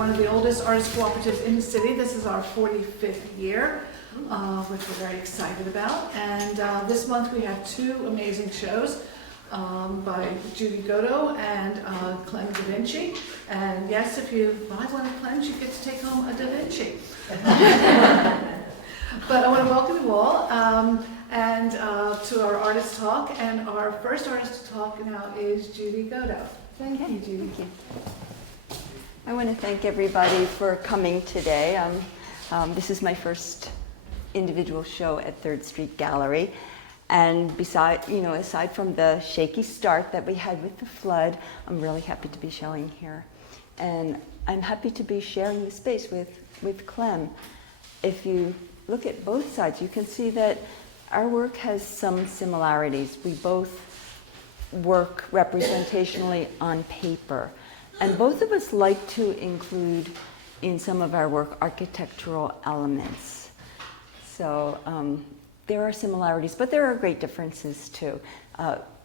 one of the oldest artist cooperatives in the city. This is our 45th year, which we're very excited about. And this month we have two amazing shows by Judith Goto and Clement Davinci. And yes, if you buy one of Clem's, you get to take home a Da Vinci. But I want to welcome you all and to our artist talk. And our first artist to talk now is Judith Goto. Thank you, Judy. Thank you. I want to thank everybody for coming today. This is my first individual show at 3rd Street Gallery. And aside from the shaky start that we had with the flood, I'm really happy to be showing here. And I'm happy to be sharing the space with Clem. If you look at both sides, you can see that our work has some similarities. We both work representationally on paper. And both of us like to include in some of our work architectural elements. So there are similarities, but there are great differences too.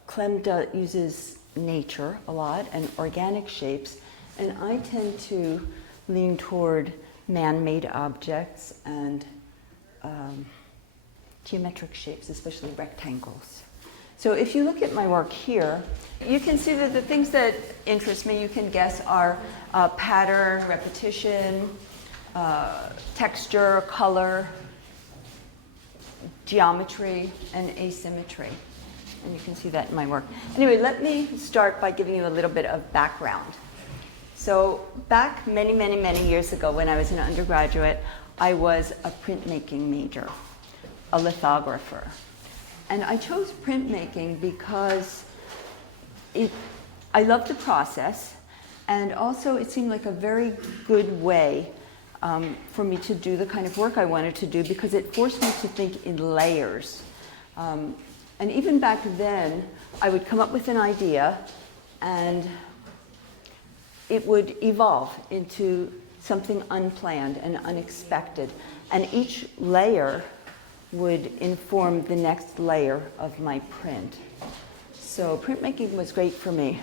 Clem uses nature a lot and organic shapes, and I tend to lean toward man-made objects and geometric shapes, especially rectangles. So if you look at my work here, you can see that the things that interest me, you can guess, are pattern, repetition, texture, color, geometry, and asymmetry. And you can see that in my work. Anyway, let me start by giving you a little bit of background. So back many, many, many years ago when I was an undergraduate, I was a printmaking major, a lithographer. And I chose printmaking because I loved the process, and also it seemed like a very good way for me to do the kind of work I wanted to do, because it forced me to think in layers. And even back then, I would come up with an idea, and it would evolve into something unplanned and unexpected. And each layer would inform the next layer of my print. So printmaking was great for me.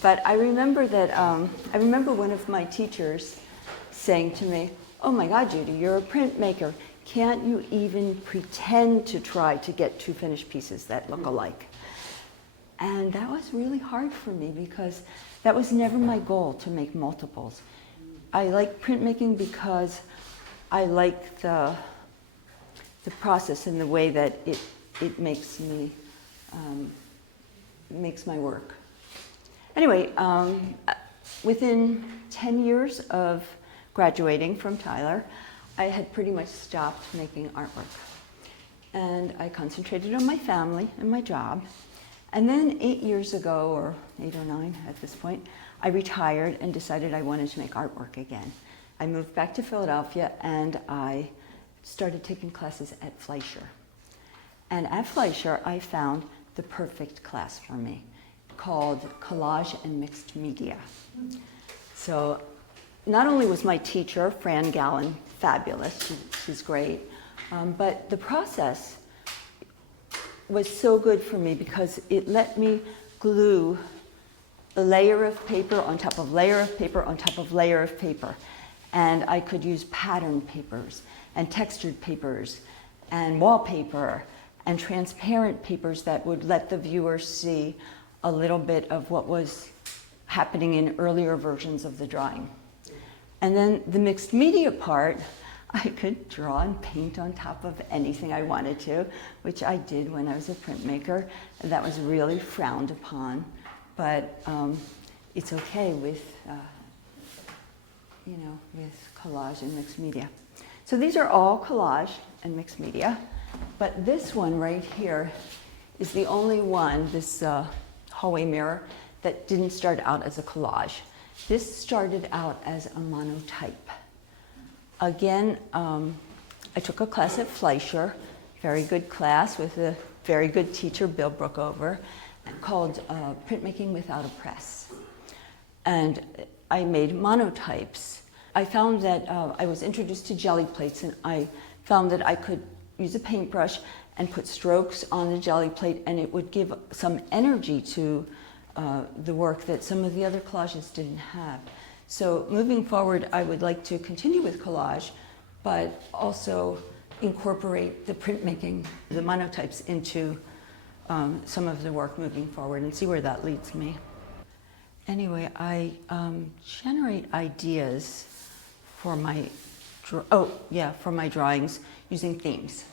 But I remember that, I remember one of my teachers saying to me, "Oh my God, Judy, you're a printmaker. Can't you even pretend to try to get two finished pieces that look alike?" And that was really hard for me because that was never my goal, to make multiples. I like printmaking because I like the process and the way that it makes me, makes my work. Anyway, within 10 years of graduating from Tyler, I had pretty much stopped making artwork. And I concentrated on my family and my job. And then 8 years ago, or 8 or 9 at this point, I retired and decided I wanted to make artwork again. I moved back to Philadelphia and I started taking classes at Fleischer. And at Fleischer, I found the perfect class for me, called Collage and Mixed Media. So not only was my teacher, Fran Gallen, fabulous, she's great, but the process was so good for me because it let me glue a layer of paper on top of layer of paper on top of layer of paper. And I could use pattern papers and textured papers and wallpaper and transparent papers that would let the viewer see a little bit of what was happening in earlier versions of the drawing. And then the mixed media part, I could draw and paint on top of anything I wanted to, which I did when I was a printmaker. And that was really frowned upon, but it's okay with, with collage and mixed media. So these are all collage and mixed media, but this one right here is the only one, this hallway mirror, that didn't start out as a collage. This started out as a monotype. Again, I took a class at Fleischer, very good class with a very good teacher, Bill Brookover, called Printmaking Without a Press. And I made monotypes. I found that I was introduced to jelly plates, and I found that I could use a paintbrush and put strokes on the jelly plate, and it would give some energy to the work that some of the other collages didn't have. So moving forward, I would like to continue with collage, but also incorporate the printmaking, the monotypes into some of the work moving forward and see where that leads me. Anyway, I generate ideas for my drawings using themes.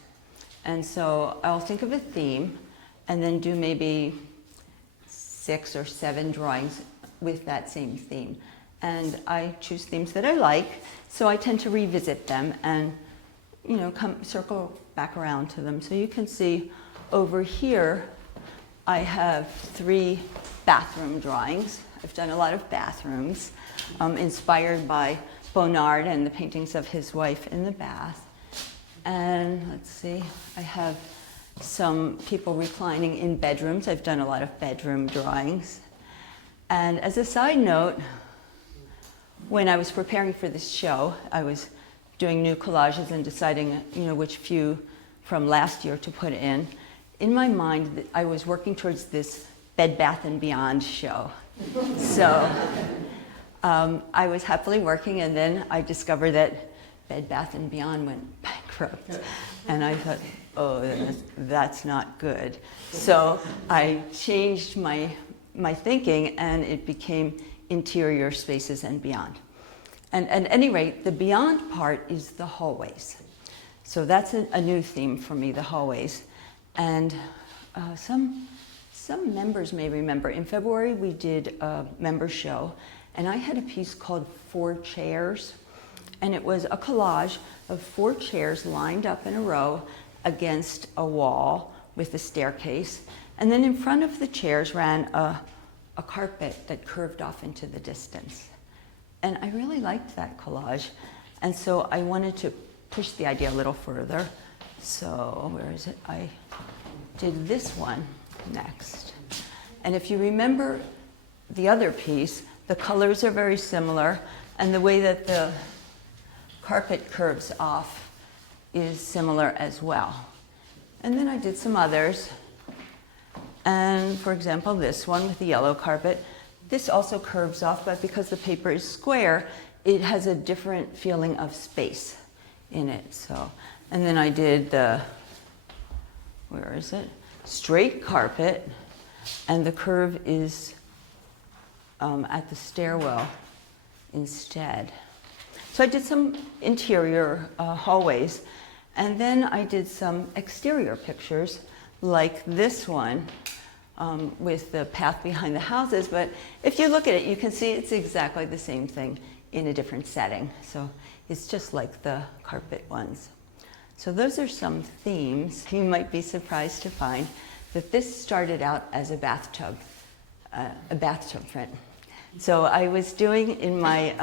And so I'll think of a theme and then do maybe 6 or 7 drawings with that same theme. And I choose themes that I like, so I tend to revisit them and circle back around to them. So you can see over here, I have 3 bathroom drawings. I've done a lot of bathrooms, inspired by Bonnard and the paintings of his wife in the bath. And let's see, I have some people reclining in bedrooms. I've done a lot of bedroom drawings. And as a side note, when I was preparing for this show, I was doing new collages and deciding, which few from last year to put in. In my mind, I was working towards this Bed Bath & Beyond show. So I was happily working, and then I discovered that Bed Bath & Beyond went bankrupt. And I thought, oh, that's not good. So I changed my thinking, and it became interior spaces and beyond. And at any rate, the beyond part is the hallways. So that's a new theme for me, the hallways. And some members may remember, in February we did a member show, and I had a piece called 4 Chairs. And it was a collage of 4 chairs lined up in a row against a wall with a staircase. And then in front of the chairs ran a carpet that curved off into the distance. And I really liked that collage. And so I wanted to push the idea a little further. So where is it? I did this one next. And if you remember the other piece, the colors are very similar, and the way that the carpet curves off is similar as well. And then I did some others. And for example, this one with the yellow carpet, this also curves off, but because the paper is square, it has a different feeling of space in it. So, and then I did the, where is it? Straight carpet, and the curve is at the stairwell instead. So I did some interior hallways, and then I did some exterior pictures, like this one, with the path behind the houses. But if you look at it, you can see it's exactly the same thing in a different setting. So it's just like the carpet ones. So those are some themes. You might be surprised to find that this started out as a bathtub print. So I was doing in my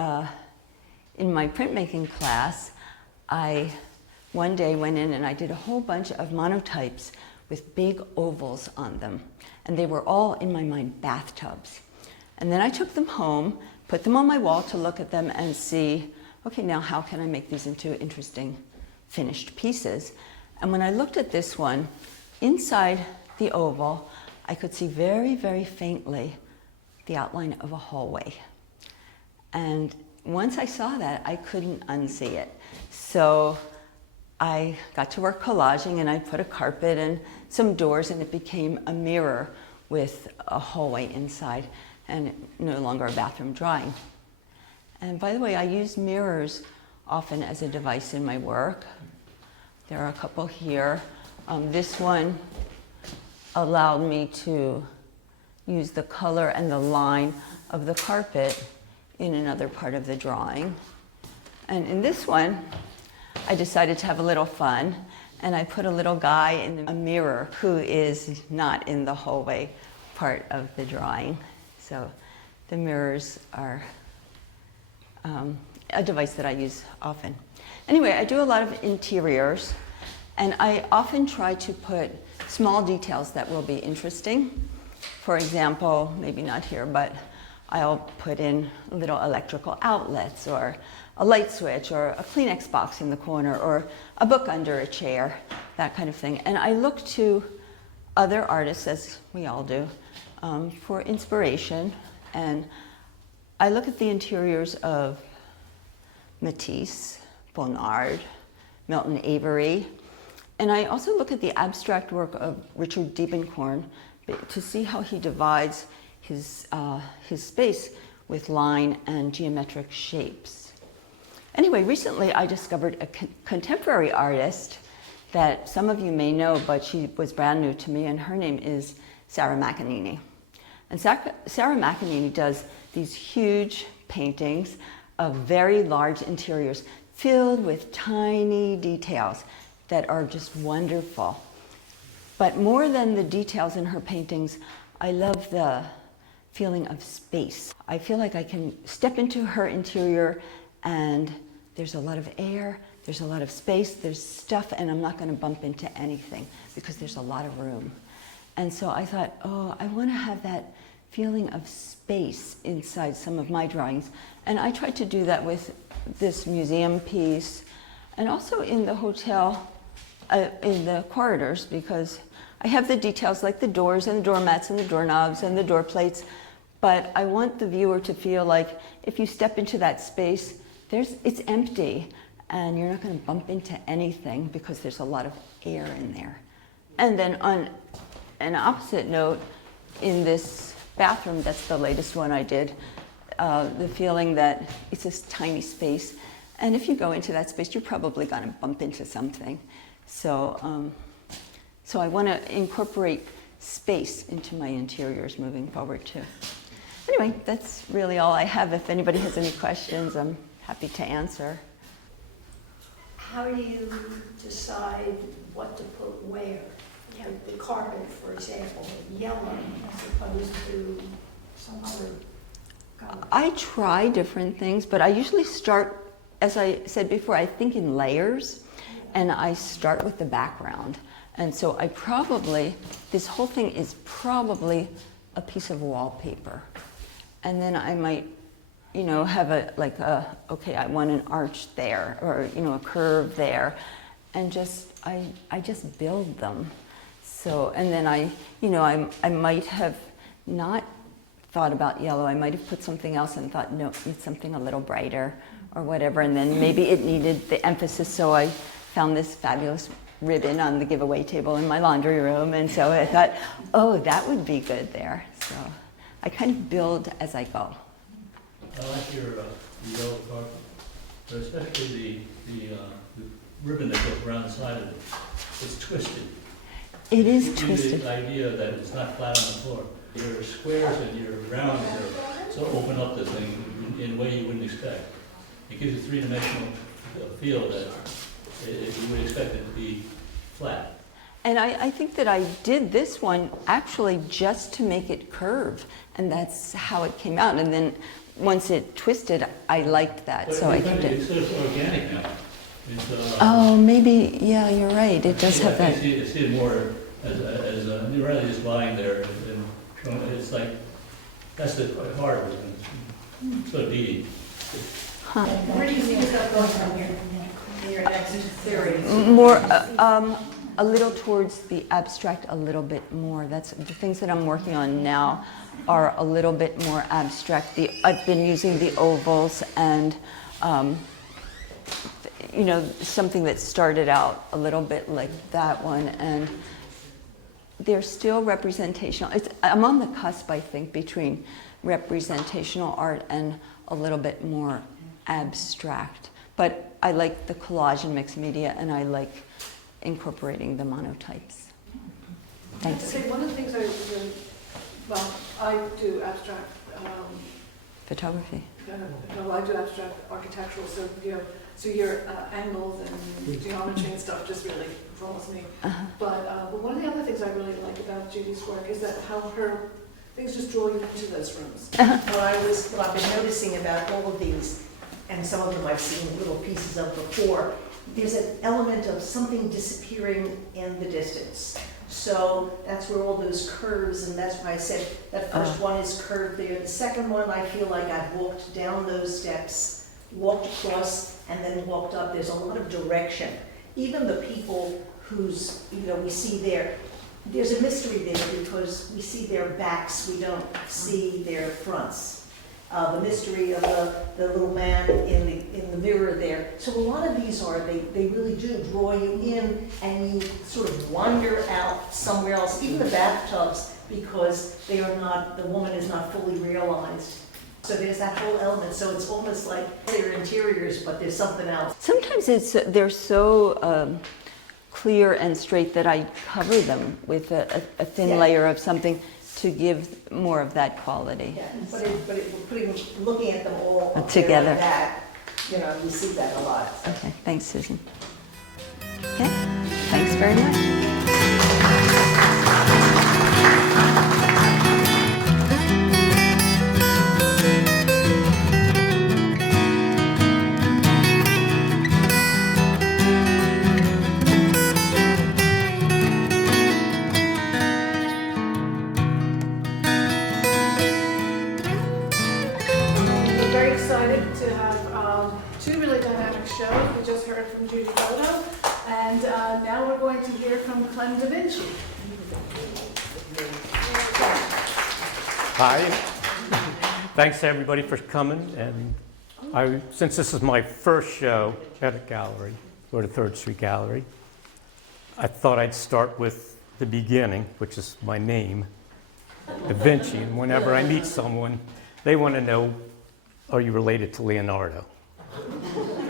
printmaking class, I one day went in and I did a whole bunch of monotypes with big ovals on them. And they were all, in my mind, bathtubs. And then I took them home, put them on my wall to look at them and see, okay, now how can I make these into interesting finished pieces? And when I looked at this one, inside the oval, I could see very, very faintly the outline of a hallway. And once I saw that, I couldn't unsee it. So I got to work collaging, and I put a carpet and some doors, and it became a mirror with a hallway inside, and no longer a bathroom drawing. And by the way, I use mirrors often as a device in my work. There are a couple here. This one allowed me to use the color and the line of the carpet in another part of the drawing. And in this one, I decided to have a little fun, and I put a little guy in a mirror who is not in the hallway part of the drawing. So the mirrors are a device that I use often. Anyway, I do a lot of interiors, and I often try to put small details that will be interesting. For example, maybe not here, but I'll put in little electrical outlets, or a light switch, or a Kleenex box in the corner, or a book under a chair, that kind of thing. And I look to other artists, as we all do, for inspiration. And I look at the interiors of Matisse, Bonnard, Milton Avery, and I also look at the abstract work of Richard Diebenkorn to see how he divides his space with line and geometric shapes. Anyway, recently I discovered a contemporary artist that some of you may know, but she was brand new to me, and her name is Sarah McAneny. And Sarah McAneny does these huge paintings of very large interiors filled with tiny details that are just wonderful. But more than the details in her paintings, I love the feeling of space. I feel like I can step into her interior and there's a lot of air, there's a lot of space, there's stuff, and I'm not going to bump into anything because there's a lot of room. And so I thought, oh, I want to have that feeling of space inside some of my drawings. And I tried to do that with this museum piece and also in the hotel, in the corridors, because I have the details like the doors and the doormats and the doorknobs and the door plates, but I want the viewer to feel like if you step into that space, it's empty and you're not going to bump into anything because there's a lot of air in there. And then on an opposite note, in this bathroom, that's the latest one I did, the feeling that it's this tiny space, and if you go into that space, you're probably going to bump into something. So, so I want to incorporate space into my interiors moving forward too. Anyway, that's really all I have. If anybody has any questions, I'm happy to answer. How do you decide what to put where? Like the carpet, for example, yellow as opposed to some other color. I try different things, but I usually start, as I said before, I think in layers, and I start with the background. And so I probably, this whole thing is probably a piece of wallpaper. And then I might, you know, have okay, I want an arch there, or, you know, a curve there, and I just build them. So, and then I might have not thought about yellow. I might have put something else and thought, no, it's something a little brighter or whatever. And then maybe it needed the emphasis, so I found this fabulous ribbon on the giveaway table in my laundry room. And so I thought, oh, that would be good there. So I kind of build as I go. I like your yellow carpet, but especially the ribbon that goes around the side of it. It's twisted. It is It gives you twisted. the idea that it's not flat on the floor. Your squares and your rounds are so open up the thing in a way you wouldn't expect. It gives you a three-dimensional feel that you would expect it to be flat. And I think that I did this one actually just to make it curve, and that's how it came out. And then once it twisted, I liked that, But so I kept it's it. sort of organic now. It's, Oh, maybe, yeah, you're right. It does have I that. see it more as you're really just lying there and showing, it's like, that's the hard one. It's sort of beady. Huh. Where do you see yourself going from here? In your next series? More, a little towards the abstract, a little bit more. That's the things that I'm working on now are a little bit more abstract. I've been using the ovals and, you know, something that started out a little bit like that one, and they're still representational. I'm on the cusp, I think, between representational art and a little bit more abstract. But I like the collage and mixed media, and I like incorporating the monotypes. Thanks. Say one of the things I do abstract, Photography. I do abstract architectural, so so your angles and geometry and stuff just really draws me. But one of the other things I really like about Judy's work is that how her things just draw you into those rooms. What I've been noticing about all of these, and some of them I've seen little pieces of before, there's an element of something disappearing in the distance. So that's where all those curves, and that's why I said that first one is curved there. The second one, I feel like I've walked down those steps, walked across, and then walked up. There's a lot of direction. Even the people whose, we see there's a mystery there because we see their backs, we don't see their fronts. the mystery of the little man in the mirror there. So a lot of these they really do draw you in, and you sort of wander out somewhere else, even the bathtubs, because the woman is not fully realized. So there's that whole element, so it's almost like they're interiors, but there's something else. Sometimes they're so clear and straight that I cover them with a thin Yeah. layer of something to give more of that quality. Yeah, looking at them all up there Together. like that, you see that a lot. Okay, thanks, Susan. Okay, thanks very much. We're very excited to have two really dynamic shows. We just heard from Judith Goto, and now we're going to hear from Clement Davinci. Hi. Thanks everybody for coming. And since this is my first show at a gallery, or the Third Street Gallery, I thought I'd start with the beginning, which is my name, Davinci. And whenever I meet someone, they want to know, are you related to Leonardo?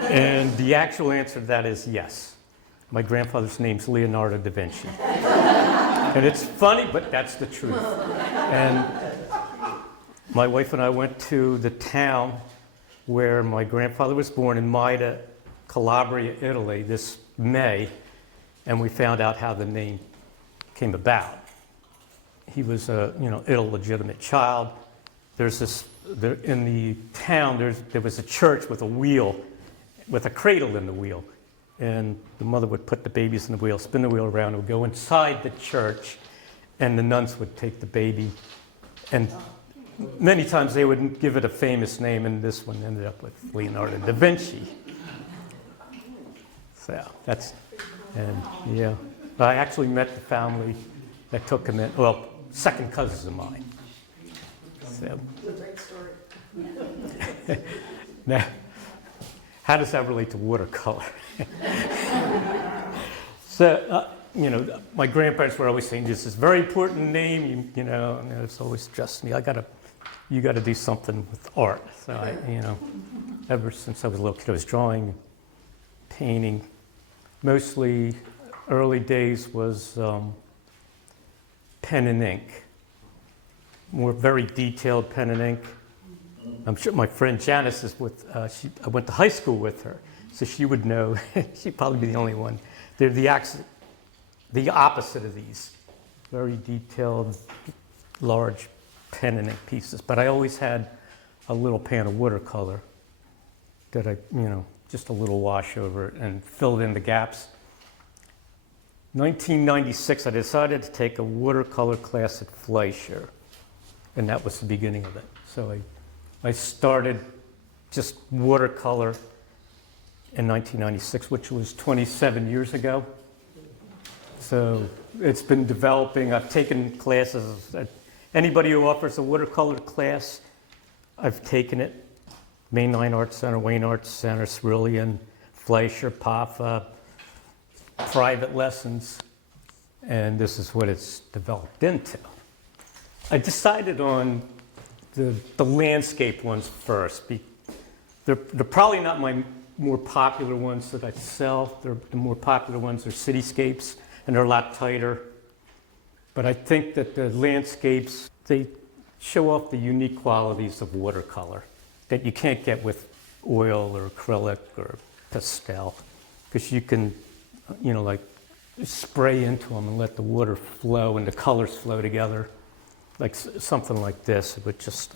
And the actual answer to that is yes. My grandfather's name's Leonardo da Vinci. And it's funny, but that's the truth. And my wife and I went to the town where my grandfather was born in Maida, Calabria, Italy, this May, and we found out how the name came about. He was a illegitimate child. In the town, there was a church with a wheel, with a cradle in the wheel. And the mother would put the babies in the wheel, spin the wheel around, it would go inside the church, and the nuns would take the baby. And many times they would give it a famous name, and this one ended up with Leonardo da Vinci. So I actually met the family that took him in, well, second cousins of mine. So. Great story. Now, how does that relate to watercolor? So, my grandparents were always saying, this is a very important name, and it's always stressed me. You got to do something with art. So ever since I was a little kid, I was drawing, painting. Mostly, early days was pen and ink. More very detailed pen and ink. I'm sure my friend Janice is I went to high school with her, so she would know. She'd probably be the only one. They're the opposite of these. Very detailed, large pen and ink pieces. But I always had a little pan of watercolor that I, just a little wash over it and filled in the gaps. 1996, I decided to take a watercolor class at Fleischer, and that was the beginning of it. So I started just watercolor in 1996, which was 27 years ago. So it's been developing. I've taken classes. Anybody who offers a watercolor class, I've taken it. Main Line Arts Center, Wayne Arts Center, Cerulean, Fleischer, PAFA, private lessons, and this is what it's developed into. I decided on the landscape ones first. They're probably not my more popular ones that I sell. The more popular ones are cityscapes, and they're a lot tighter. But I think that the landscapes, they show off the unique qualities of watercolor that you can't get with oil or acrylic or pastel, because you can, spray into them and let the water flow and the colors flow together. Like something like this,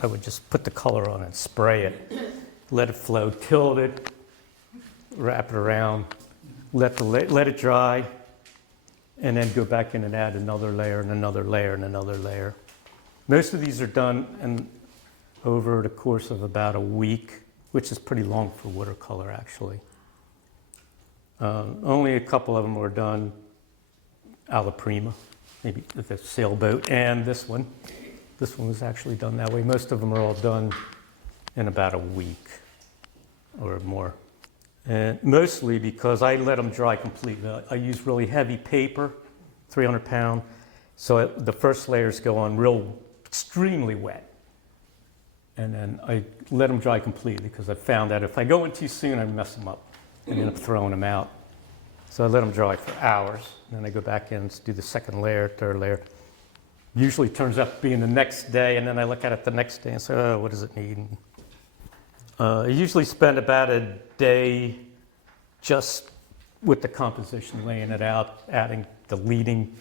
I would just put the color on and spray it, let it flow, tilt it, wrap it around, let it dry, and then go back in and add another layer and another layer and another layer. Most of these are done over the course of about a week, which is pretty long for watercolor, actually. Only a couple of them were done alla prima, maybe the sailboat, and this one. This one was actually done that way. Most of them are all done in about a week or more. And mostly because I let them dry completely. I use really heavy paper, 300 pound, so the first layers go on extremely wet. And then I let them dry completely because I found that if I go in too soon, I mess them up and end up throwing them out. So I let them dry for hours, and then I go back in and do the second layer, third layer. Usually turns out being the next day, and then I look at it the next day and say, oh, what does it need? I usually spend about a day just with the composition, laying it out, adding, deleting.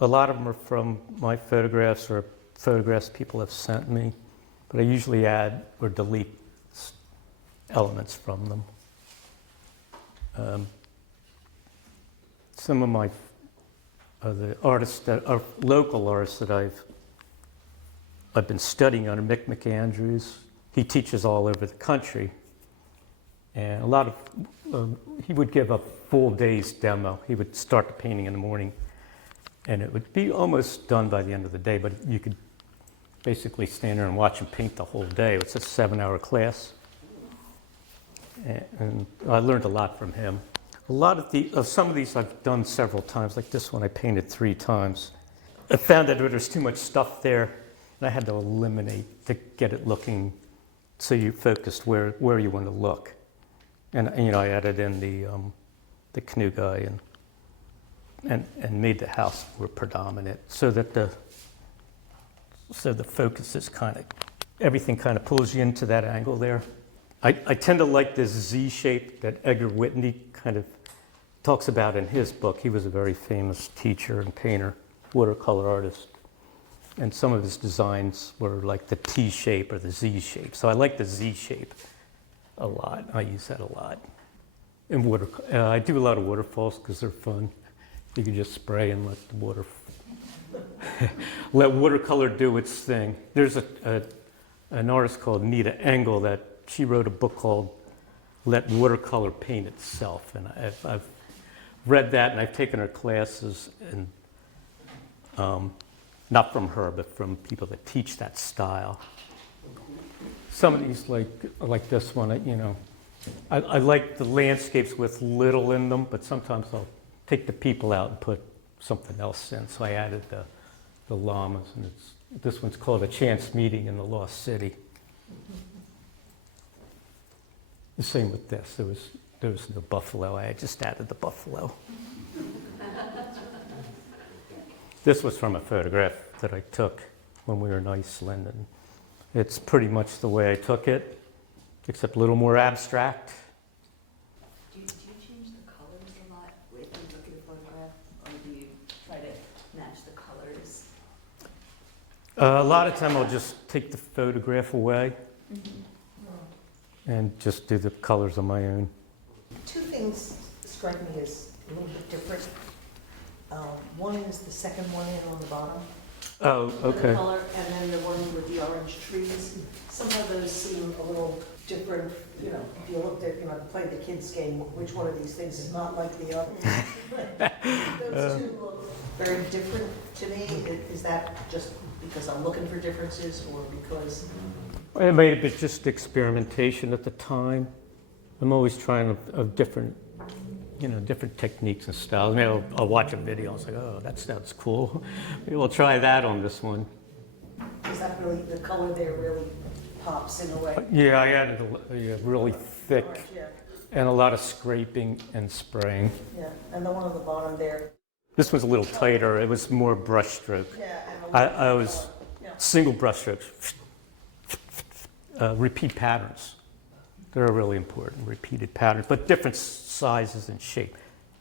A lot of them are from my photographs or photographs people have sent me, but I usually add or delete elements from them. Some of my the artists that are local artists that I've been studying under, Mick McAndrews. He teaches all over the country, and a lot of he would give a full day's demo. He would start the painting in the morning, and it would be almost done by the end of the day. But you could basically stand there and watch him paint the whole day. It's a 7-hour class, and I learned a lot from him. A lot of some of these I've done several times, like this one I painted 3 times. I found that there was too much stuff there, and I had to eliminate to get it looking so you focused where you want to look. And I added in the canoe guy and made the house more predominant so that the focus is everything kind of pulls you into that angle there. I tend to like this Z shape that Edgar Whitney kind of talks about in his book. He was a very famous teacher and painter, watercolor artist. And some of his designs were like the T shape or the Z shape. So I like the Z shape a lot. I use that a lot. And I do a lot of waterfalls because they're fun. You can just spray and let the let watercolor do its thing. There's an artist called Nita Engel that she wrote a book called Let Watercolor Paint Itself. And I've read that, and I've taken her classes, and not from her, but from people that teach that style. Some of these, like this one, I like the landscapes with little in them, but sometimes I'll take the people out and put something else in. So I added the llamas, and this one's called A Chance Meeting in the Lost City. The same with this. There was no buffalo. I just added the buffalo. This was from a photograph that I took when we were in Iceland, and it's pretty much the way I took it, except a little more abstract. Do you change the colors a lot when you look at a photograph, or do you try to match the colors? A lot of time I'll just take the photograph away and just do the colors on my own. 2 things strike me as a little bit different. One is the second one in on the bottom. Oh, okay. The color, and then the one with the orange trees. Somehow those seem a little different. If you looked at, played the kids' game, which one of these things is not like the other? Those 2 look very different to me. Is that just because I'm looking for differences, or because? It may have been just experimentation at the time. I'm always trying different techniques and styles. Maybe I'll watch a video and say, oh, that sounds cool. Maybe we'll try that on this one. Is that really, the color there really pops in a way? Yeah, I added a really thick Yeah, and a lot of scraping and spraying. yeah, and the one on the bottom there. This was a little tighter. It was more brush stroke. Yeah, and a I was color. Yeah. single brush strokes, repeat patterns. They're really important, repeated patterns, but different sizes and shape.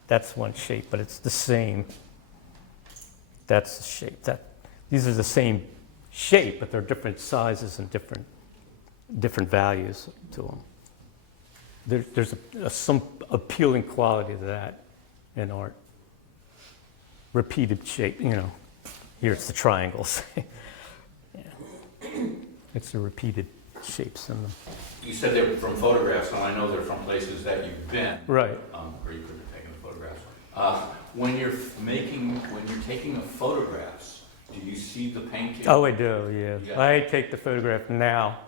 That's one shape, but it's the same. That's the shape. These are the same shape, but they're different sizes and different values to them. There's some appealing quality to that in art. Repeated shape, here it's the triangles. Yeah. It's the repeated shapes in them. You said they were from photographs, and I know they're from places that you've been. Right. Or you could have taken the photographs. When you're taking the photographs, do you see the painting? Oh, I do, yeah. Yeah. I take the photograph now,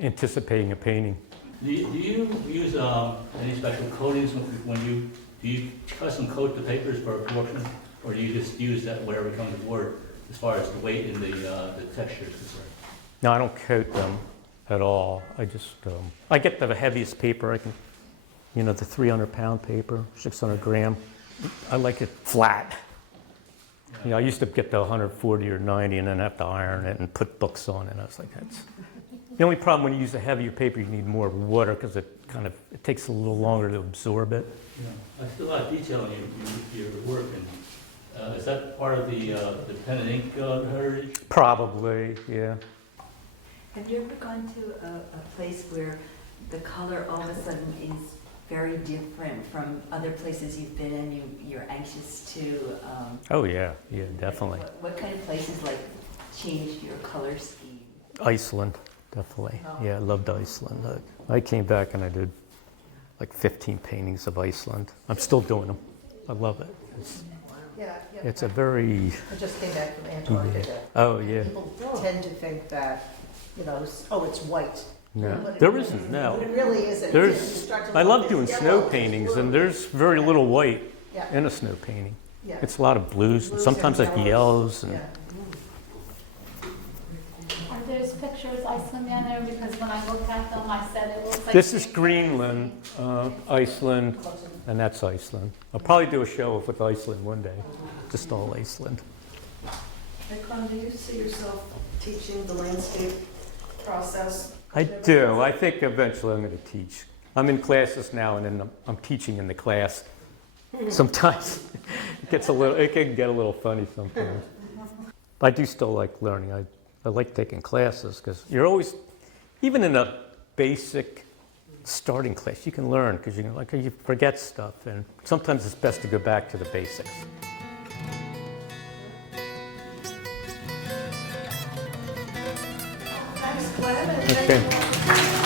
anticipating a painting. Do you use any special coatings do you custom coat the papers for absorption? Or do you just use that whatever comes aboard as far as the weight and the texture is concerned? No, I don't coat them at all. I just, I get the heaviest paper I can, the 300-pound paper, 600 gram. I like it flat. I used to get the 140 or 90 and then have to iron it and put books on it. I was like, that's... The only problem when you use a heavier paper, you need more water because it takes a little longer to absorb it. Yeah. I see a lot of detail in your work, and is that part of the pen and ink heritage? Probably, yeah. Have you ever gone to a place where the color all of a sudden is very different from other places you've been in? You're anxious to... Oh, yeah, definitely. What kind of places changed your color scheme? Iceland, definitely. Oh. Yeah, I loved Iceland. I came back and I did like 15 paintings of Iceland. I'm still doing them. I love it. It's a very... I just came back from Antarctica. Oh, yeah. People tend to think that, it's white. No, But it there really- isn't, no. But it really isn't. There's, You start to I look, love it's doing yellow, snow it's paintings, blue. and there's very little white Yeah, in a snow painting. yeah. It's a lot of blues, and Blues sometimes and like yellows. And Yeah. Are there's pictures Iceland in there? Because when I look at them, I said it looks like... This is Greenland, Iceland, and that's Iceland. I'll probably do a show with Iceland one day, just all Iceland. Clement, do you see yourself teaching the landscape process? I do. I think eventually I'm going to teach. I'm in classes now, and then I'm teaching in the class. Sometimes it can get a little funny sometimes. I do still like learning. I like taking classes because you're always, even in a basic starting class, you can learn because you forget stuff, and sometimes it's best to go back to the basics. Thanks, Glenn. and thank Okay. you all for